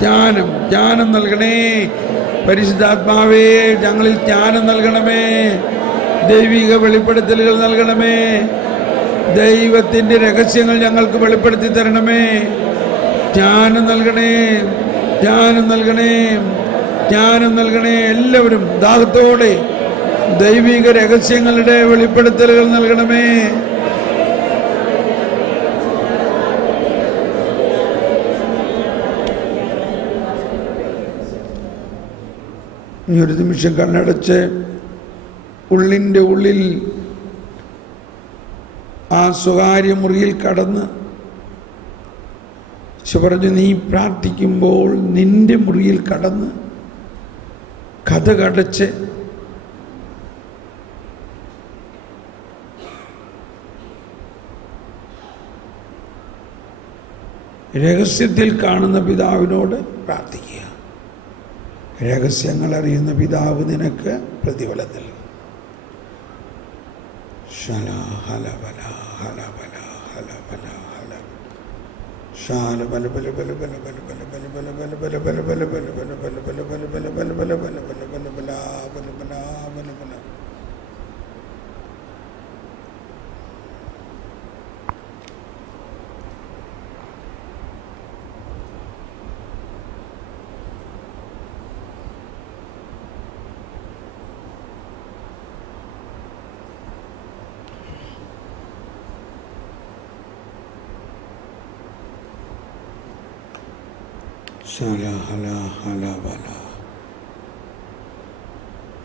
ജ്ഞാനം നൽകണേ. പരിശുദ്ധാത്മാവേ, ഞങ്ങളിൽ ജ്ഞാനം നൽകണമേ. ദൈവിക വെളിപ്പെടുത്തലുകൾ നൽകണമേ. ദൈവത്തിൻ്റെ രഹസ്യങ്ങൾ ഞങ്ങൾക്ക് വെളിപ്പെടുത്തി തരണമേ. ജ്ഞാനം നൽകണേ. എല്ലാവരും ദാഹത്തോടെ ദൈവിക രഹസ്യങ്ങളുടെ വെളിപ്പെടുത്തലുകൾ നൽകണമേ. ഇനി ഒരു നിമിഷം കണ്ണടച്ച് ഉള്ളിൻ്റെ ഉള്ളിൽ ആ സ്വകാര്യ മുറിയിൽ കടന്ന് പറഞ്ഞു, നീ പ്രാർത്ഥിക്കുമ്പോൾ നിന്റെ മുറിയിൽ കടന്ന് കതകടച്ച് രഹസ്യത്തിൽ കാണുന്ന പിതാവിനോട് പ്രാർത്ഥിക്കുക. രഹസ്യങ്ങൾ അറിയുന്ന പിതാവ് നിനക്ക് പ്രതിഫലം നൽകും.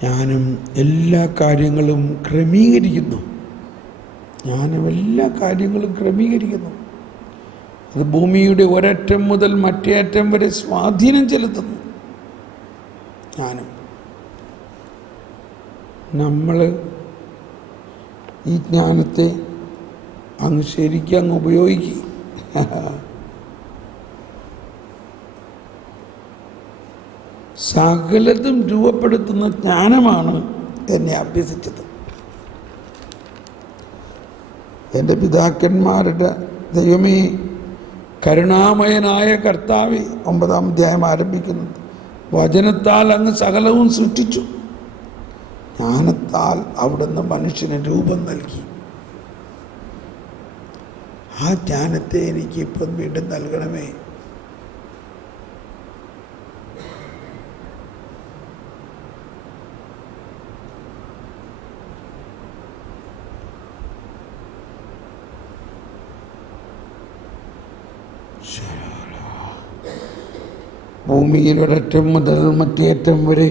ജ്ഞാനം എല്ലാ കാര്യങ്ങളും ക്രമീകരിക്കുന്നു. അത് ഭൂമിയുടെ ഒരറ്റം മുതൽ മറ്റേ അറ്റം വരെ സ്വാധീനം ചെലുത്തുന്നു. ജ്ഞാനം നമ്മൾ ഈ ജ്ഞാനത്തെ ശരിക്കും ഉപയോഗിക്കുക. സകലതും രൂപപ്പെടുത്തുന്ന ജ്ഞാനമാണ് എന്നെ അഭ്യസിച്ചത്. എൻ്റെ പിതാക്കന്മാരുടെ ദൈവമേ, കരുണാമയനായ കർത്താവേ, 9-ാം അധ്യായം ആരംഭിക്കുന്നത്, വചനത്താൽ അങ്ങ് സകലവും സൃഷ്ടിച്ചു, ജ്ഞാനത്താൽ അവിടുന്ന് മനുഷ്യന് രൂപം നൽകി. ആ ജ്ഞാനത്തെ എനിക്ക് ഇപ്പം വീണ്ടും നൽകണമേ. ഭൂമിയിൽ ഒരറ്റം മുതൽ മറ്റേ അറ്റം വരെ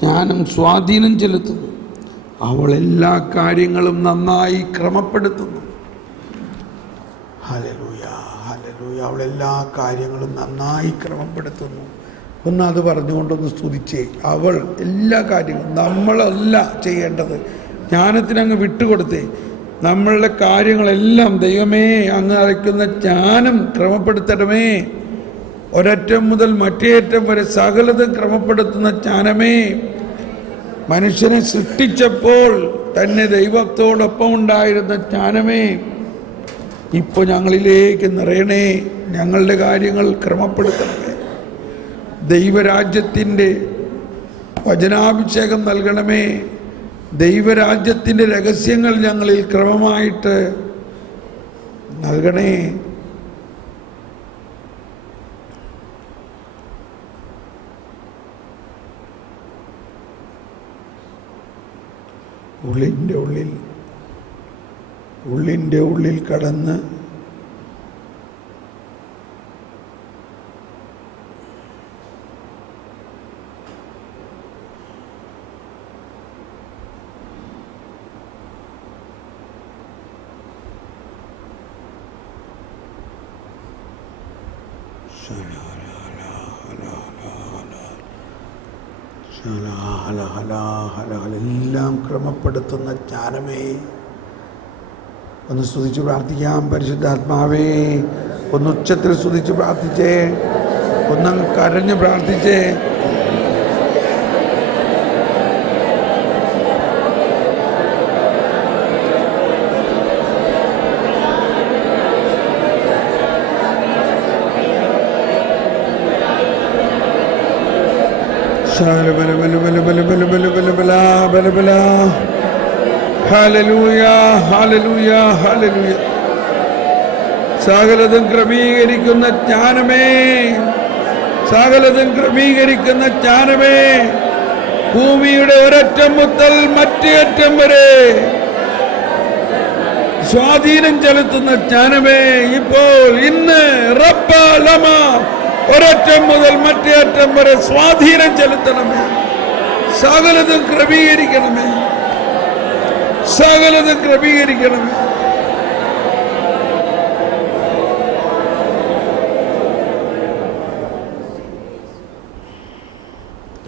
ജ്ഞാനം സ്വാധീനം ചെലുത്തുന്നു. അവൾ എല്ലാ കാര്യങ്ങളും നന്നായി ക്രമപ്പെടുത്തുന്നു. Hallelujah, hallelujah. അവൾ എല്ലാ കാര്യങ്ങളും നന്നായി ക്രമപ്പെടുത്തുന്നു. അത് പറഞ്ഞുകൊണ്ടൊന്ന് സ്തുതിച്ചേ. അവൾ എല്ലാ കാര്യങ്ങളും, നമ്മളല്ല ചെയ്യേണ്ടത്, ജ്ഞാനത്തിനങ്ങ് വിട്ടുകൊടുത്തേ. നമ്മളുടെ കാര്യങ്ങളെല്ലാം ദൈവമേ അങ്ങ് അയക്കുന്ന ജ്ഞാനം ക്രമപ്പെടുത്തണമേ. ഒരറ്റം മുതൽ മറ്റേ അറ്റം വരെ സകലതും ക്രമപ്പെടുത്തുന്ന ജ്ഞാനമേ. മനുഷ്യനെ സൃഷ്ടിച്ചപ്പോൾ തന്നെ ദൈവത്തോടൊപ്പം ഉണ്ടായിരുന്ന ജ്ഞാനമേ, ഇപ്പോൾ ഞങ്ങളിലേക്ക് നിറയണേ. ഞങ്ങളുടെ കാര്യങ്ങൾ ക്രമപ്പെടുത്തണമേ. ദൈവരാജ്യത്തിൻ്റെ വചനാഭിഷേകം നൽകണമേ. ദൈവരാജ്യത്തിൻ്റെ രഹസ്യങ്ങൾ ഞങ്ങളിൽ ക്രമമായിട്ട് നൽകണേ. ഉള്ളിൻ്റെ ഉള്ളിൽ കടന്ന് എല്ലാം ക്രമപ്പെടുത്തുന്ന ജ്ഞാനമേ. ഒന്ന് സ്തുതിച്ച് പ്രാർത്ഥിക്കാം. പരിശുദ്ധാത്മാവേ, ഒന്ന് ഉച്ചത്തിൽ സ്തുതിച്ച് പ്രാർത്ഥിച്ചേ, ഒന്നങ്ങ് കരഞ്ഞ് പ്രാർത്ഥിച്ചേ. Hallelujah, hallelujah, hallelujah. സകലതും ക്രമീകരിക്കുന്ന ജ്ഞാനമേ, സകലതും ക്രമീകരിക്കുന്ന ജ്ഞാനമേ, ഭൂമിയുടെ ഒരറ്റം മുതൽ മറ്റേ അറ്റം വരെ സ്വാധീനം ചെലുത്തുന്ന ജ്ഞാനമേ, ഇപ്പോൾ ഇന്ന് റബ്ബ ലമ ഒരറ്റം മുതൽ മറ്റേ അറ്റം വരെ സ്വാധീനം ചെലുത്തണമേ. സകലതും ക്രമീകരിക്കണമേ, സകലതും ക്രമീകരിക്കണമേ.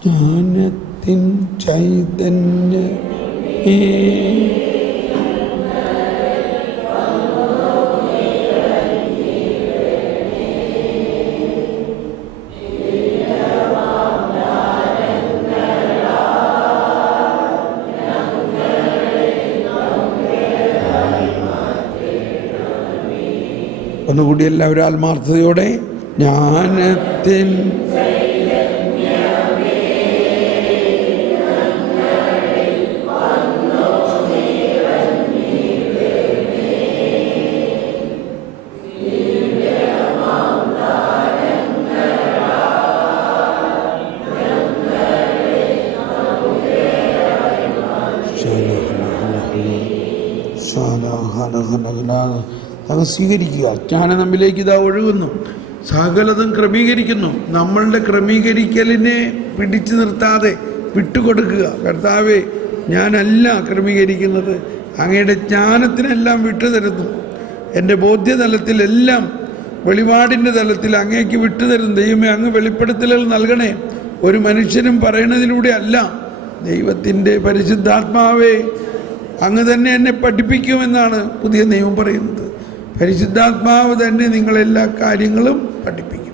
ജ്ഞാനത്തിൻ ചൈതന്യമേ, ഒന്നുകൂടി എല്ലാവരും ആത്മാർത്ഥതയോടെ, ജ്ഞാനത്തിൻ സ്വീകരിക്കുക. ജ്ഞാനം നമ്മിലേക്ക് ഇതാ ഒഴുകുന്നു, സകലതും ക്രമീകരിക്കുന്നു. നമ്മളുടെ ക്രമീകരിക്കലിനെ പിടിച്ചു നിർത്താതെ വിട്ടുകൊടുക്കുക. കർത്താവേ, ഞാനല്ല ക്രമീകരിക്കുന്നത്, അങ്ങയുടെ ജ്ഞാനത്തിനെല്ലാം വിട്ടുതരുന്നു. എൻ്റെ ബോധ്യതലത്തിലെല്ലാം, വെളിപാടിൻ്റെ തലത്തിൽ അങ്ങേക്ക് വിട്ടുതരുന്നു. ദൈവമേ, അങ്ങ് വെളിപ്പെടുത്തലുകൾ നൽകണേ. ഒരു മനുഷ്യനും പറയുന്നതിലൂടെ അല്ല, ദൈവത്തിൻ്റെ പരിശുദ്ധാത്മാവേ അങ്ങ് തന്നെ എന്നെ പഠിപ്പിക്കുമെന്നാണ് പുതിയ നിയമം പറയുന്നത്. പരിശുദ്ധാത്മാവ് തന്നെ നിങ്ങളെല്ലാ കാര്യങ്ങളും പഠിപ്പിക്കും.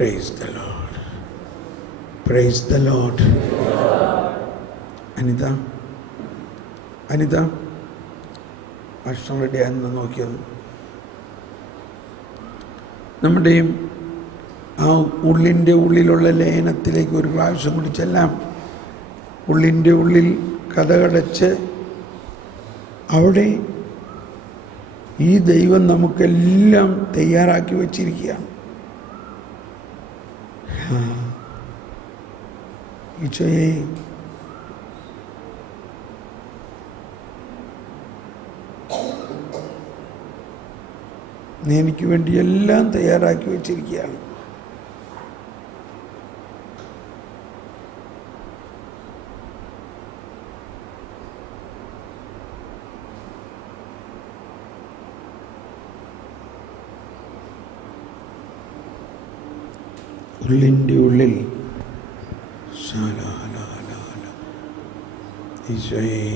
Praise the Lord. Praise the Lord. Anitha ഭക്ഷണം റെഡിയായെന്ന് നോക്കിയത്. നമ്മുടെയും ആ ഉള്ളിൻ്റെ ഉള്ളിലുള്ള ലയനത്തിലേക്ക് ഒരു പ്രാവശ്യം കൂടി ചെല്ലാം. ഉള്ളിൻ്റെ ഉള്ളിൽ കഥകടച്ച് അവിടെ ഈ ദൈവം നമുക്കെല്ലാം തയ്യാറാക്കി വച്ചിരിക്കുകയാണ്. ഈശോയെ, നീ എനിക്ക് വേണ്ടി എല്ലാം തയ്യാറാക്കി വച്ചിരിക്കുകയാണ്. ഉള്ളിൻ്റെ ഉള്ളിൽ ഈശോയെ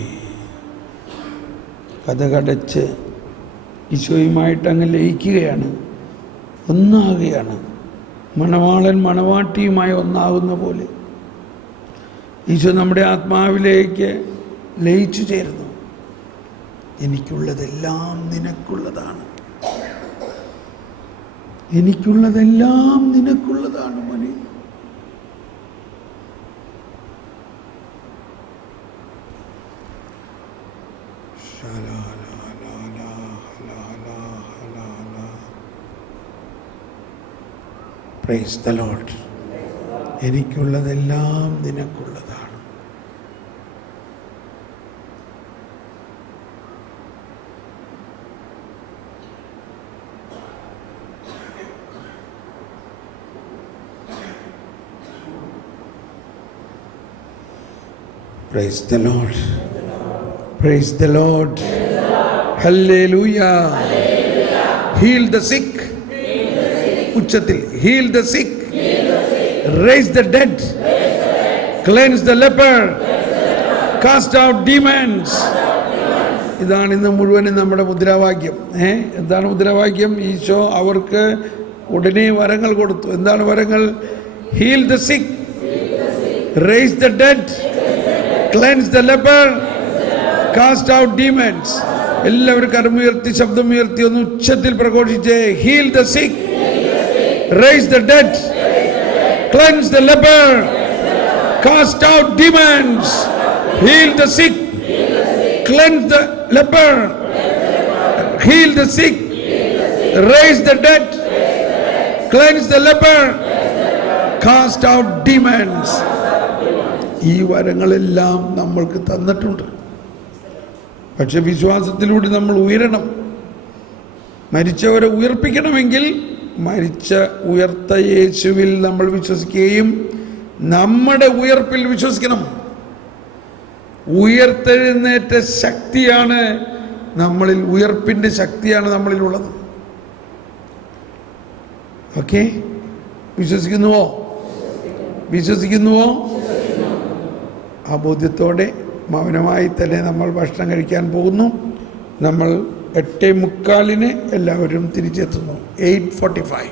കഥകടച്ച് ഈശോയുമായിട്ട് അങ്ങ് ലയിക്കുകയാണ്, ഒന്നാകുകയാണ്. മണവാളൻ മണവാട്ടിയുമായി ഒന്നാകുന്ന പോലെ ഈശോ നമ്മുടെ ആത്മാവിലേക്ക് ലയിച്ചു ചേരുന്നു. എനിക്കുള്ളതെല്ലാം നിനക്കുള്ളതാണ്, എനിക്കുള്ളതെല്ലാം നിനക്കുള്ളതാണ് മോനെ. Praise the Lord. എനിക്കുള്ളതെല്ലാം നിനക്കുള്ളതാണ്. Praise the Lord. Praise the Lord. Hallelujah. Heal the sick. ഉച്ചത്തിൽ heal the sick. Raise the dead. Cleanse the leper. Cast out demons. ഇതാണ് ഇന്ന് മുഴുവനും നമ്മുടെ മുദ്രാവാക്യം. എന്താണ് മുദ്രാവാക്യം? ഈശോ അവർക്ക് ഉടനെ വരങ്ങൾ കൊടുത്തു. എന്താണ് വരങ്ങൾ? Heal the sick, raise the dead, cleanse the leper, cast out demons. എല്ലാവരും കരമുയർത്തി ശബ്ദമുയർത്തി ഒന്ന് ഉച്ചത്തിൽ പ്രഘോഷിച്ചേ. Heal the sick, raise the dead, cleanse the leper, cast out demons. Heal the sick, cleanse the leper, heal the sick, raise the dead, cleanse the leper, cast out demons. ഈ വരങ്ങളെല്ലാം നമ്മൾക്ക് തന്നിട്ടുണ്ട്. പക്ഷെ വിശ്വാസത്തിലൂടെ നമ്മൾ ഉയരണം. മരിച്ചവരെ ഉയർപ്പിക്കണമെങ്കിൽ മരിച്ച ഉയർത്ത യേശുവിൽ നമ്മൾ വിശ്വസിക്കുകയും നമ്മുടെ ഉയർപ്പിൽ വിശ്വസിക്കണം. ഉയർത്തെഴുന്നേറ്റ ശക്തിയാണ് നമ്മളിൽ, ഉയർപ്പിൻ്റെ ശക്തിയാണ് നമ്മളിലുള്ളത്. ഓക്കെ, വിശ്വസിക്കുന്നുവോ? വിശ്വസിക്കുന്നുവോ? ആ ബോധ്യത്തോടെ മൗനമായി തന്നെ നമ്മൾ ഭക്ഷണം കഴിക്കാൻ പോകുന്നു. നമ്മൾ 8:45 എല്ലാവരും തിരിച്ചെത്തുന്നു. 8:45.